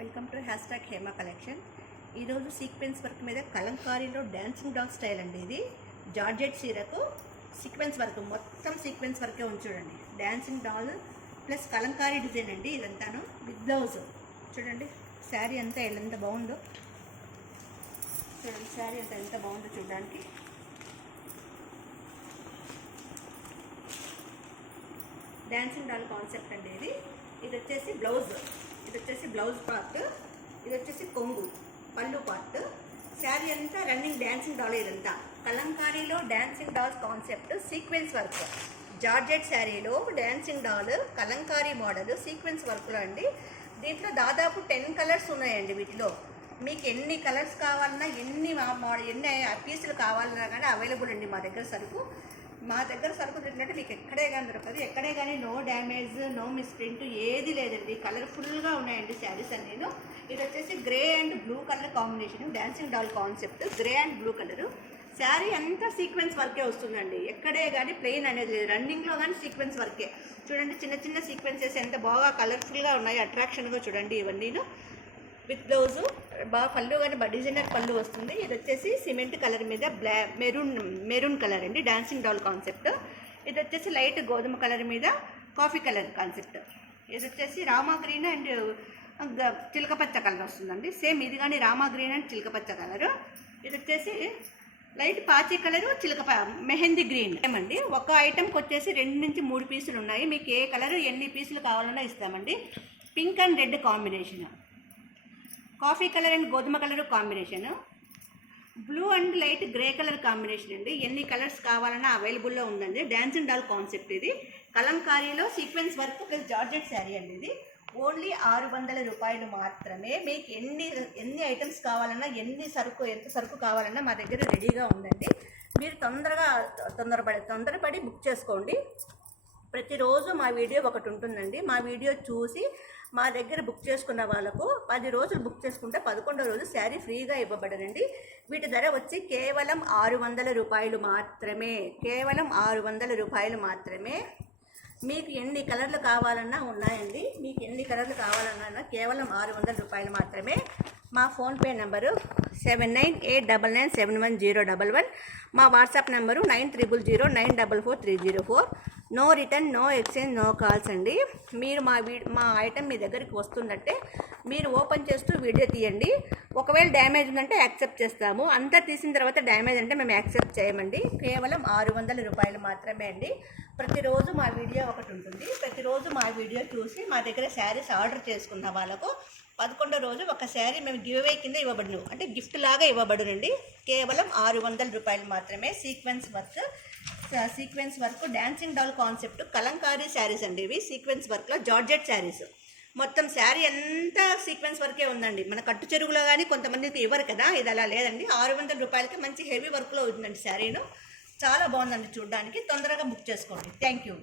Welcome to hashtag Hema collection. ఈరోజు sequence work మీద కలంకారీలో dancing doll style అండి. ఇది జార్జెట్ చీరకు సీక్వెన్స్ వర్క్, మొత్తం సీక్వెన్స్ వర్కే చూడండి. Dancing doll plus Kalamkari design అండి. ఇదంతాను విత్ బ్లౌజ్. చూడండి శారీ అంతా ఎంత బాగుందో చూడండి. శారీ అంతా ఎంత బాగుందో చూడడానికి. డాన్సింగ్ డాల్ కాన్సెప్ట్ అండి ఇది. ఇది వచ్చేసి బ్లౌజ్, ఇది వచ్చేసి బ్లౌజ్ పార్ట్, ఇది వచ్చేసి కొంగు పళ్ళు పార్ట్. శారీ అంతా రన్నింగ్ డాన్సింగ్ డాల్. ఇదంతా కలంకారీలో dancing dolls concept sequence work. Georgette శారీలో dancing doll Kalamkari model sequence వర్క్లో అండి. దీంట్లో దాదాపు 10 కలర్స్ ఉన్నాయండి. వీటిలో మీకు ఎన్ని కలర్స్ కావాలన్నా, ఎన్ని పీసులు కావాలన్నా కానీ అవైలబుల్ అండి మా దగ్గర సరుకు. మా దగ్గర సరుకు దొరికినట్టు మీకు ఎక్కడే కానీ దొరకదు. ఎక్కడే కానీ నో డ్యామేజ్, నో మిస్ప్రింట్ ఏది లేదండి. కలర్ఫుల్గా ఉన్నాయండి శారీస్ అన్నీ. ఇది వచ్చేసి grey and blue colour combination. Dancing doll concept grey and blue colour. Sari అంతా సీక్వెన్స్ వర్కే వస్తుందండి. ఎక్కడే కానీ ప్లెయిన్ అనేది లేదు. రన్నింగ్లో కానీ సీక్వెన్స్ వర్కే. చూడండి చిన్న చిన్న సీక్వెన్సెస్ ఎంత బాగా కలర్ఫుల్గా ఉన్నాయి, అట్రాక్షన్గా చూడండి. ఇవన్నీను విత్ బ్లౌజు బాగా పళ్ళు కానీ డిజైనర్ పళ్ళు వస్తుంది. ఇది వచ్చేసి సిమెంట్ కలర్ మీద మెరూన్ కలర్ అండి. Dancing doll concept. ఇది వచ్చేసి లైట్ గోధుమ కలర్ మీద కాఫీ కలర్ కాన్సెప్ట్. ఇది వచ్చేసి రామా గ్రీన్ అండ్ చిలకపచ్చ కలర్ వస్తుందండి. సేమ్ ఇది కానీ రామా గ్రీన్ అండ్ చిలకపచ్చ కలరు. ఇది వచ్చేసి లైట్ పాచి కలరు మెహందీ గ్రీన్ ఏమండి. ఒక ఐటెంకి వచ్చేసి 2 నుంచి 3 పీసులు ఉన్నాయి. మీకు ఏ కలరు ఎన్ని పీసులు కావాలన్నా ఇస్తామండి. Pink and red combination, coffee colour and గోధుమ colour combination, blue and light grey colour combination అండి. ఎన్ని కలర్స్ కావాలన్నా అవైలబుల్లో ఉందండి. డాన్సింగ్ డాల్ కాన్సెప్ట్ ఇది. కలంకారీలో sequence work plus georgette sari అండి. ఇది ఓన్లీ 600 రూపాయలు మాత్రమే. మీకు ఎన్ని ఐటమ్స్ కావాలన్నా, ఎంత సరుకు కావాలన్నా మా దగ్గర రెడీగా ఉందండి. మీరు తొందరపడి బుక్ చేసుకోండి. ప్రతిరోజు మా వీడియో ఒకటి ఉంటుందండి. మా వీడియో చూసి మా దగ్గర బుక్ చేసుకున్న వాళ్ళకు 10 రోజులు బుక్ చేసుకుంటే 11వ రోజు శారీ ఫ్రీగా ఇవ్వబడనండి. వీటి ధర వచ్చి కేవలం 600 రూపాయలు మాత్రమే. కేవలం 600 రూపాయలు మాత్రమే. మీకు ఎన్ని కలర్లు కావాలన్నా ఉన్నాయండి. మీకు ఎన్ని కలర్లు కావాలన్నా కేవలం 600 రూపాయలు మాత్రమే. మా ఫోన్పే నెంబరు 7989971011. మా WhatsApp number 9300944304. No return, no exchange, no calls అండి. మీరు మా ఐటెం మీ దగ్గరికి వస్తుందంటే మీరు ఓపెన్ చేస్తూ వీడియో తీయండి. ఒకవేళ డ్యామేజ్ ఉందంటే యాక్సెప్ట్ చేస్తాము. అంతా తీసిన తర్వాత డ్యామేజ్ అంటే మేము యాక్సెప్ట్ చేయమండి. కేవలం 600 రూపాయలు మాత్రమే అండి. ప్రతిరోజు మా వీడియో ఒకటి ఉంటుంది. ప్రతిరోజు మా వీడియో చూసి మా దగ్గర శారీస్ ఆర్డర్ చేసుకున్న వాళ్ళకు 11వ రోజు ఒక శారీ మేము గివ్ అవే కింద ఇవ్వబడును, అంటే గిఫ్ట్ లాగా ఇవ్వబడునండి. కేవలం 600 రూపాయలు మాత్రమే. Sequence work dancing doll concept Kalamkari saris అండి. ఇవి సీక్వెన్స్ వర్క్లో జార్జెట్ శారీస్. మొత్తం శారీ అంతా సీక్వెన్స్ వర్కే ఉందండి. మన కట్టు చెరుగులో కానీ కొంతమందికి ఇవ్వరు కదా, ఇది అలా లేదండి. 600 రూపాయలకి మంచి హెవీ వర్క్లో ఉందండి శారీను. చాలా బాగుందండి చూడడానికి. తొందరగా బుక్ చేసుకోండి. Thank you.